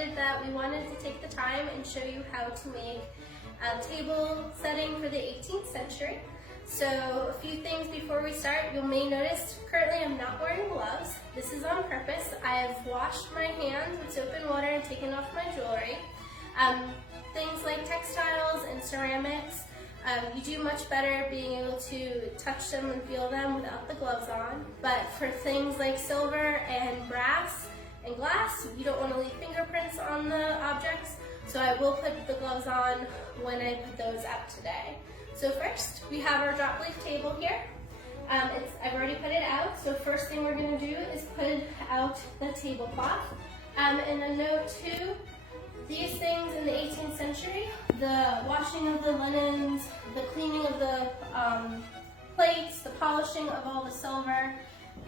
decided that we wanted to take the time and show you how to make a table setting for the 18th century. So a few things before we start. You may notice currently I'm not wearing gloves. This is on purpose. I've washed my hands with soap and water and taken off my jewelry. Things like textiles and ceramics, you do much better being able to touch them and feel them without the gloves on. But for things like silver and brass and glass, you don't want to leave fingerprints on the objects. So I will put the gloves on when I put those out today. So first, we have our drop leaf table here. I've already put it out, so first thing we're going to do is put out the tablecloth. And a note too, these things in the 18th century, the washing of the linens, the cleaning of the plates, the polishing of all the silver,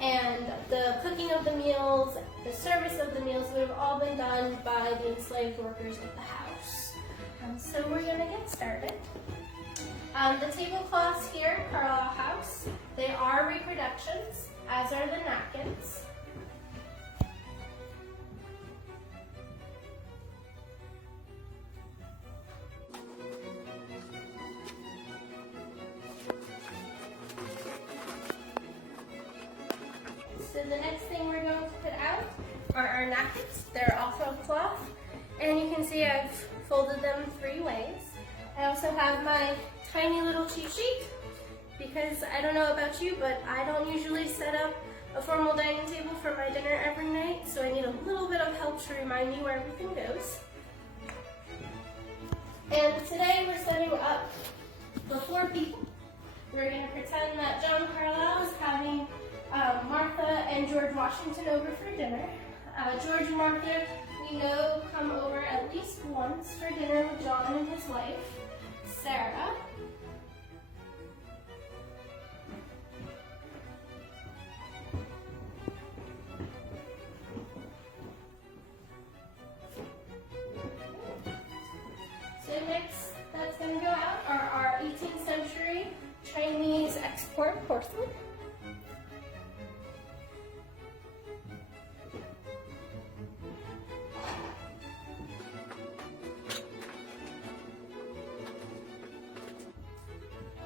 and the cooking of the meals, the service of the meals would have all been done by the enslaved workers of the house. So we're going to get started. The tablecloths here at Carlyle House, they are reproductions, as are the napkins. So the next thing we're going to put out are our napkins. They're also of cloth, and you can see I've folded them 3 ways. I also have my tiny little cheat sheet, because I don't know about you, but I don't usually set up a formal dining table for my dinner every night, so I need a little bit of help to remind me where everything goes. And today we're setting up the 4 people. We're going to pretend that John Carlyle is having Martha and George Washington over for dinner. George and Martha, we know, come over at least once for dinner with John and his wife, Sarah. So next that's going to go out are our 18th century Chinese export porcelain.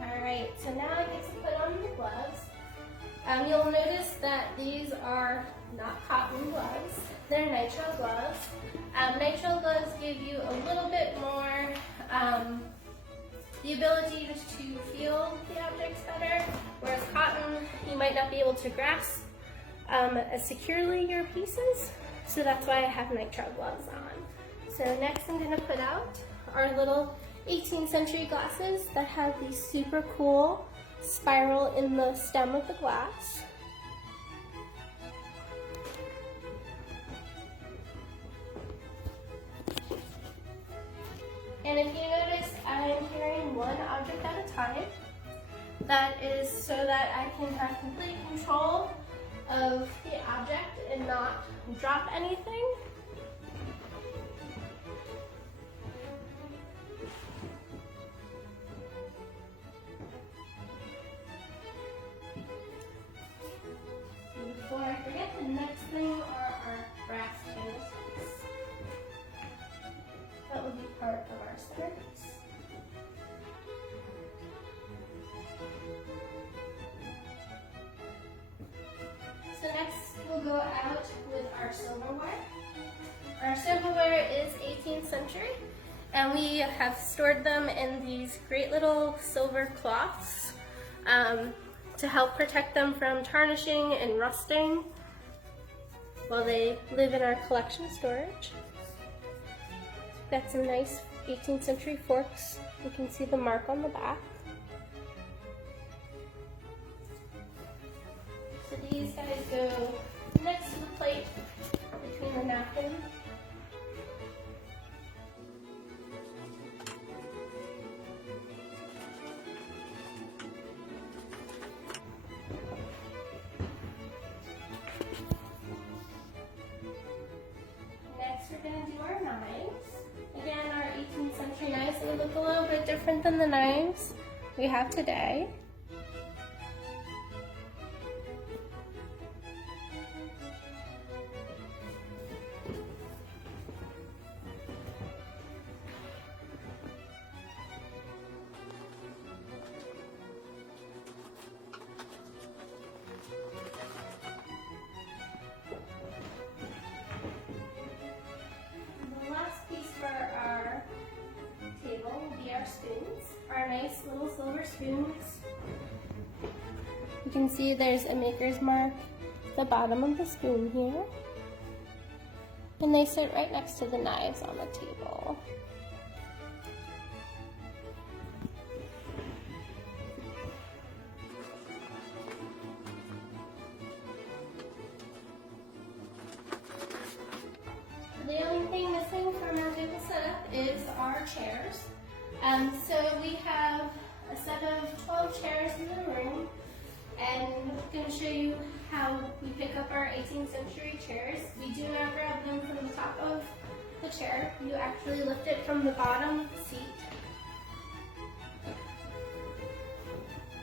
Alright, so now I get to put on the gloves. You'll notice that these are not cotton gloves, they're nitrile gloves. Nitrile gloves give you a little bit more the ability to feel the objects better, whereas cotton, you might not be able to grasp as securely your pieces, so that's why I have nitrile gloves on. So next I'm going to put out our little 18th century glasses that have these super cool spiral in the stem of the glass. And if you notice, I'm carrying one object at a time. That is so that I can have complete control of the object and not drop anything. Before I forget, the next thing are our brass candlesticks. That will be part of our centerpiece. So next we'll go out with our silverware. Our silverware is 18th century, and we have stored them in these great little silver cloths to help protect them from tarnishing and rusting while they live in our collection storage. Got some nice 18th century forks. You can see the mark on the back. So these guys go next to the plate between the napkin. Next we're going to do our knives. Again, our 18th century knives, they look a little bit different than the knives we have today. our nice little silver spoons. You can see there's a maker's mark at the bottom of the spoon here. And they sit right next to the knives on the table. The only thing missing from our table setup is our chairs. So we have a set of 12 chairs in the room, and I'm going to show you how we pick up our 18th century chairs. We do not grab them from the top of the chair. You actually lift it from the bottom of the seat.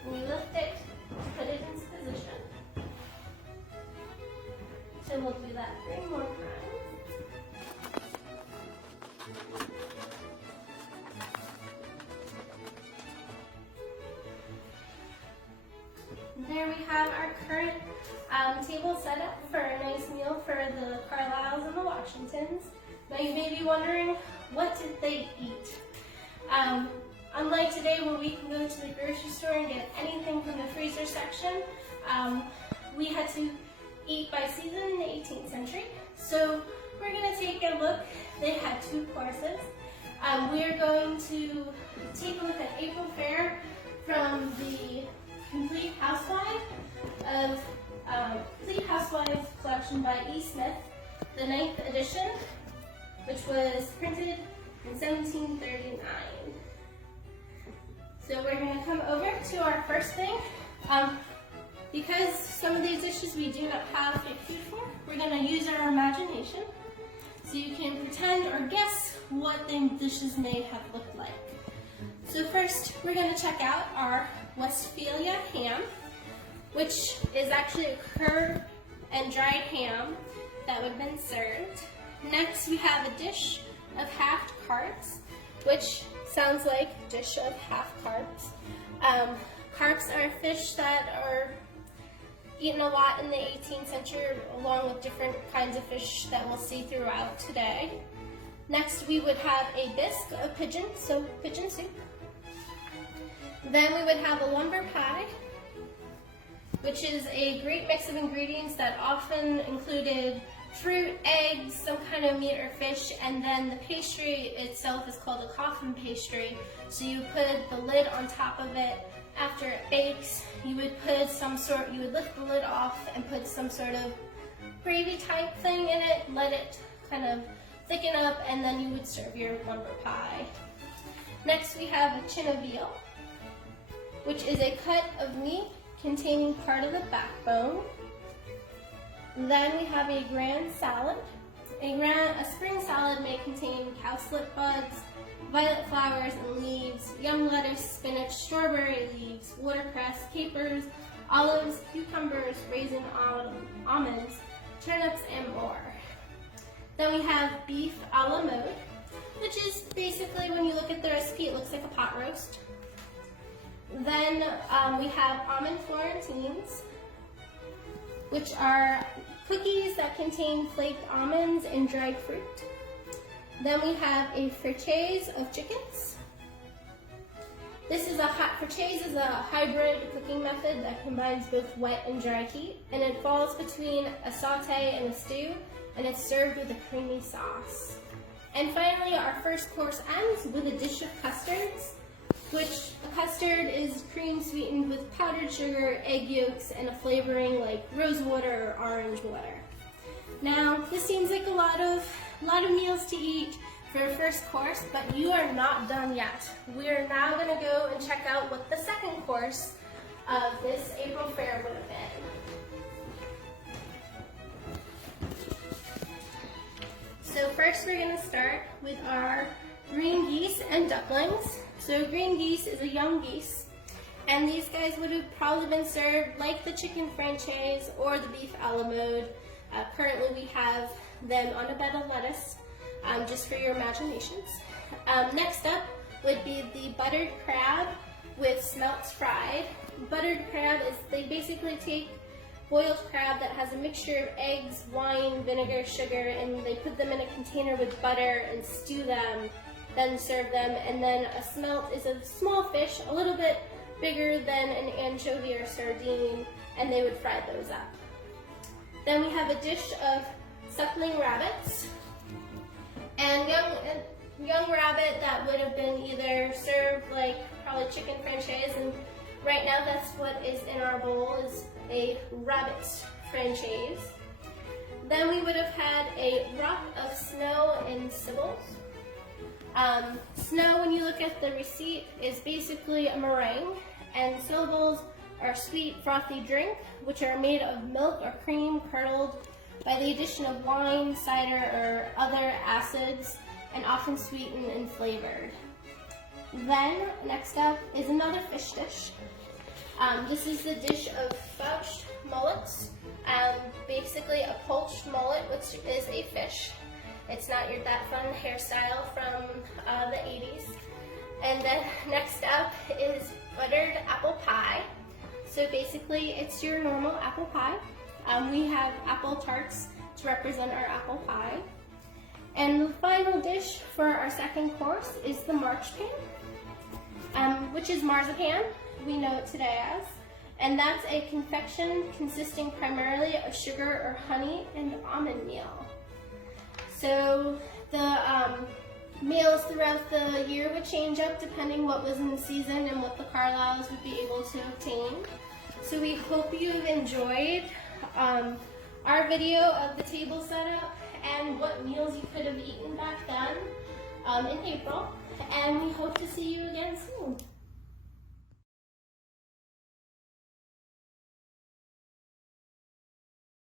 And you lift it to put it into position. So we'll do that 3 more times. There we have our current table set up for a nice meal for the Carlyles and the Washingtons. Now you may be wondering, what did they eat? Unlike today where we can go to the grocery store and get anything from the freezer section, we had to eat by season in the 18th century. So we're going to take a look. They had 2 courses. We are going to take a look at April Fare from the Compleat Housewife of Compleat Housewife collection by E. Smith, the 9th edition, which was printed in 1739. So we're going to come over to our first thing. Because some of these dishes we do not have a food for, we're going to use our imagination so you can pretend or guess what the dishes may have looked like. So first, we're going to check out our Westphalia ham, which is actually a cured and dried ham that would have been served. Next, we have a dish of halved carps, which sounds like dish of half carps. Carps are fish that are eaten a lot in the 18th century, along with different kinds of fish that we'll see throughout today. Next, we would have a bisque of pigeon soup. Then we would have a lumber pie, which is a great mix of ingredients that often included fruit, eggs, some kind of meat or fish, and then the pastry itself is called a coffin pastry. So you put the lid on top of it. After it bakes, you would lift the lid off and put some sort of gravy type thing in it, let it kind of thicken up, and then you would serve your lumber pie. Next, we have a chin of veal, which is a cut of meat containing part of the backbone. Then we have a grand salad. A spring salad may contain cowslip buds, violet flowers and leaves, young lettuce, spinach, strawberry leaves, watercress, capers, olives, cucumbers, raisin, almonds, turnips, and more. Then we have beef a la mode, which is basically, when you look at the recipe, it looks like a pot roast. Then we have almond florentines, which are cookies that contain flaked almonds and dried fruit. Then we have a frittata of chickens. Frittata is a hybrid cooking method that combines both wet and dry heat, and it falls between a saute and a stew, and it's served with a creamy sauce. And finally, our first course ends with a dish of custards, which a custard is cream sweetened with powdered sugar, egg yolks, and a flavoring like rose water or orange water. Now, this seems like a lot of meals to eat for a first course, but you are not done yet. We are now going to go and check out what the second course of this April Fare would have been. So first we're going to start with our green geese and ducklings. So green geese is a young geese, and these guys would have probably been served like the chicken franchise or the beef a la mode. Currently we have them on a bed of lettuce, just for your imaginations. Next up would be the buttered crab with smelts fried. Buttered crab is, they basically take boiled crab that has a mixture of eggs, wine, vinegar, sugar, and they put them in a container with butter and stew them then serve them. And then a smelt is a small fish, a little bit bigger than an anchovy or sardine, and they would fry those up. Then we have a dish of suckling rabbits, and young rabbit that would have been either served like probably chicken franchise, and right now that's what is in our bowl, is a rabbit franchise. Then we would have had a rock of snow and sybills. Snow, when you look at the receipt, is basically a meringue, and syllables are sweet, frothy drink, which are made of milk or cream curdled by the addition of wine, cider, or other acids, and often sweetened and flavored. Then, next up is another fish dish. This is the dish of fauched mullets, basically a poached mullet, which is a fish. It's not that fun hairstyle from the 80s. And then next up is buttered apple pie. So basically it's your normal apple pie. We have apple tarts to represent our apple pie. And the final dish for our second course is the marchpane, which is marzipan, we know it today as. And that's a confection consisting primarily of sugar or honey and almond meal. So the meals throughout the year would change up depending what was in season and what the Carlyles would be able to obtain. So we hope you've enjoyed our video of the table setup and what meals you could have eaten back then in April. And we hope to see you again soon.